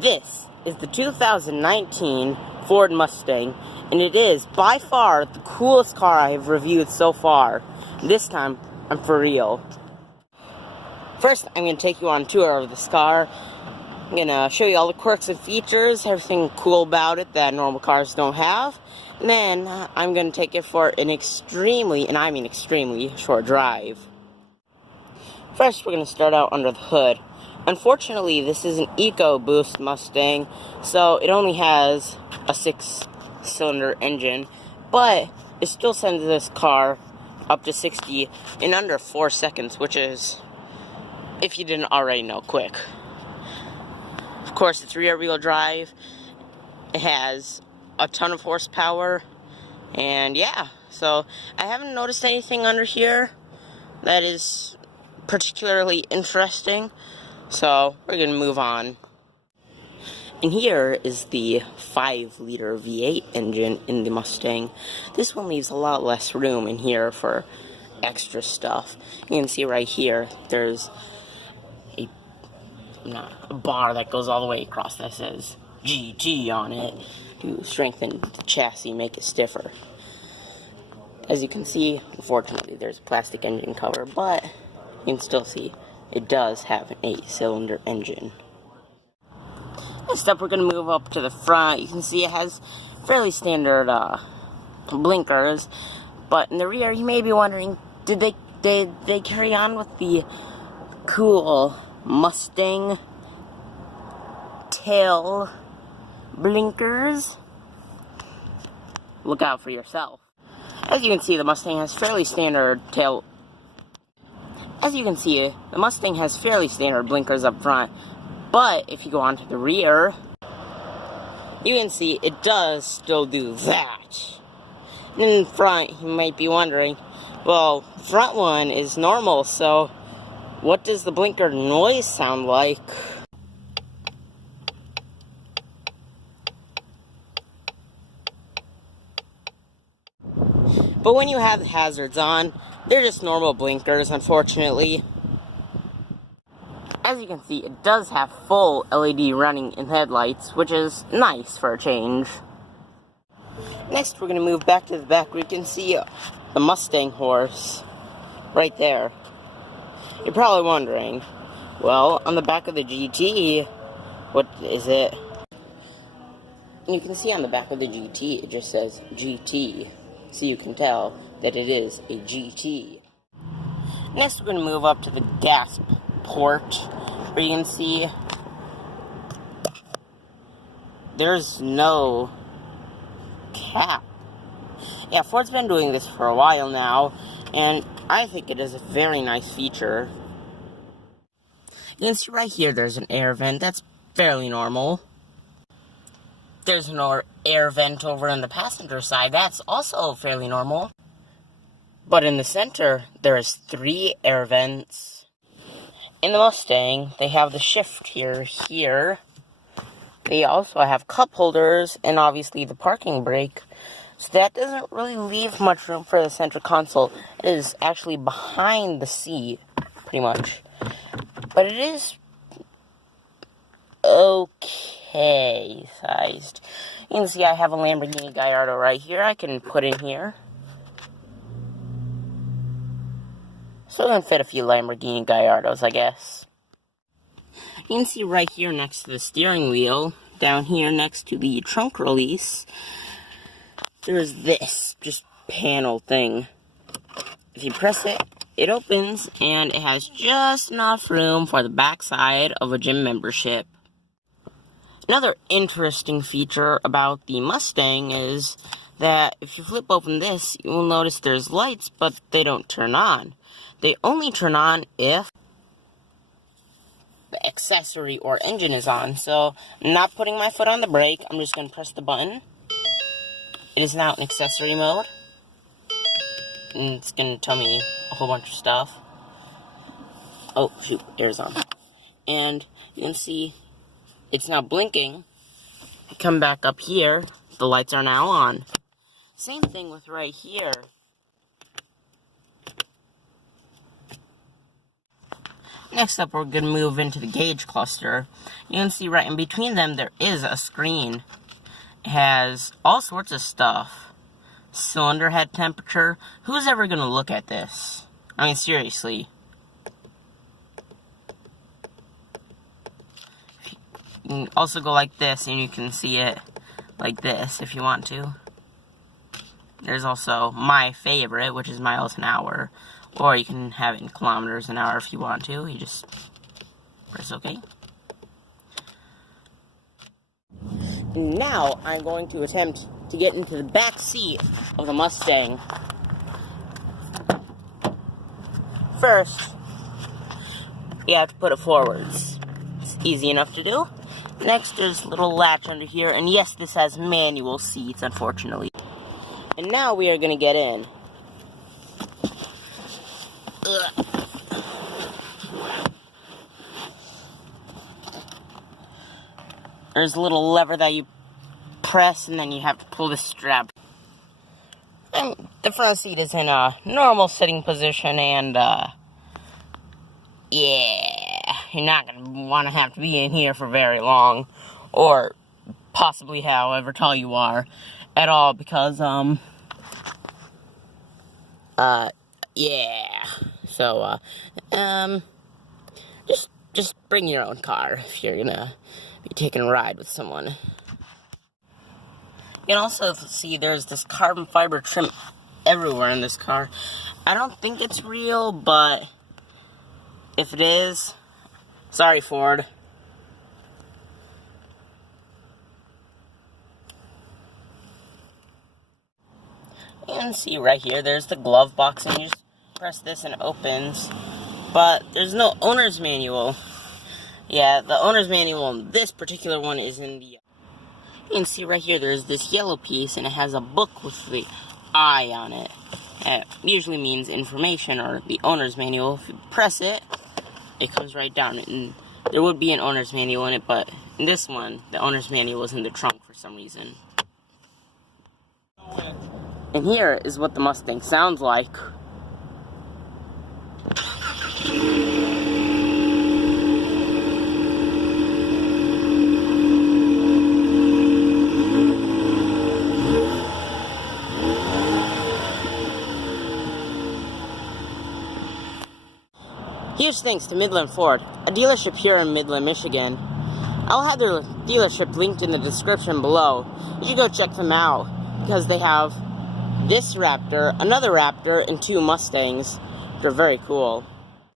This is the 2019 Ford Mustang, and it is by far the coolest car I have reviewed so far. This time, I'm for real. First, I'm going to take you on a tour of this car. I'm going to show you all the quirks and features, everything cool about it that normal cars don't have. And then, I'm going to take it for an extremely, and I mean extremely, short drive. First, we're going to start out under the hood. Unfortunately, this is an EcoBoost Mustang, so it only has a 6-cylinder engine, but it still sends this car up to 60 in under 4 seconds, which is, if you didn't already know, quick. Of course, it's rear-wheel drive. It has a ton of horsepower, and yeah, so I haven't noticed anything under here that is particularly interesting. So, we're going to move on. And here is the 5-liter V8 engine in the Mustang. This one leaves a lot less room in here for extra stuff. You can see right here, there's a bar that goes all the way across that says GT on it to strengthen the chassis, make it stiffer. As you can see, unfortunately, there's a plastic engine cover, but you can still see it does have an 8-cylinder engine. Next up, we're going to move up to the front. You can see it has fairly standard blinkers, but in the rear, you may be wondering, did they carry on with the cool Mustang tail blinkers? Look out for yourself. As you can see, the Mustang has fairly standard tail. As you can see, the Mustang has fairly standard blinkers up front, but if you go on to the rear, you can see it does still do that. And in front, you might be wondering, well, front one is normal, so what does the blinker noise sound like? But when you have the hazards on, they're just normal blinkers, unfortunately. As you can see, it does have full LED running in headlights, which is nice for a change. Next, we're going to move back to the back where you can see the Mustang horse right there. You're probably wondering, well, on the back of the GT, what is it? And you can see on the back of the GT, it just says GT, so you can tell that it is a GT. Next, we're going to move up to the gas port, where you can see there's no cap. Yeah, Ford's been doing this for a while now, and I think it is a very nice feature. You can see right here there's an air vent. That's fairly normal. There's an air vent over on the passenger side. That's also fairly normal. But in the center, there is 3 air vents. In the Mustang, they have the shift here. They also have cup holders and obviously the parking brake. So that doesn't really leave much room for the center console. It is actually behind the seat, pretty much. But it is okay sized. You can see I have a Lamborghini Gallardo right here I can put in here. So it can fit a few Lamborghini Gallardos, I guess. You can see right here next to the steering wheel, down here next to the trunk release, there's this just panel thing. If you press it, it opens, and it has just enough room for the backside of a gym membership. Another interesting feature about the Mustang is that if you flip open this, you will notice there's lights, but they don't turn on. They only turn on if the accessory or engine is on. So, I'm not putting my foot on the brake. I'm just going to press the button. It is now in accessory mode. And it's going to tell me a whole bunch of stuff. Oh, shoot, air's on. And you can see it's now blinking. Come back up here, the lights are now on. Same thing with right here. Next up, we're going to move into the gauge cluster. You can see right in between them, there is a screen. It has all sorts of stuff. Cylinder head temperature. Who's ever going to look at this? I mean, seriously. You can also go like this, and you can see it like this if you want to. There's also my favorite, which is miles an hour. Or you can have it in kilometers an hour if you want to. You just press OK. Now, I'm going to attempt to get into the back seat of the Mustang. First, you have to put it forwards. It's easy enough to do. Next, there's a little latch under here. And yes, this has manual seats, unfortunately. And now we are going to get in. There's a little lever that you press, and then you have to pull the strap. And the front seat is in a normal sitting position, and, yeah, you're not going to want to have to be in here for very long, or possibly however tall you are at all, because, yeah. So, just bring your own car if you're gonna be taking a ride with someone. You can also see there's this carbon fiber trim everywhere in this car. I don't think it's real, but if it is, sorry, Ford. You can see right here, there's the glove box, and you just press this and it opens. But there's no owner's manual. Yeah, the owner's manual on this particular one is in the... You can see right here, there's this yellow piece, and it has a book with the I on it. It usually means information or the owner's manual. If you press it, it comes right down. And there would be an owner's manual in it, but in this one, the owner's manual is in the trunk for some reason. And here is what the Mustang sounds like. Huge thanks to Midland Ford, a dealership here in Midland, Michigan. I'll have their dealership linked in the description below. You should go check them out, because they have this Raptor, another Raptor, and 2 Mustangs. They're very cool.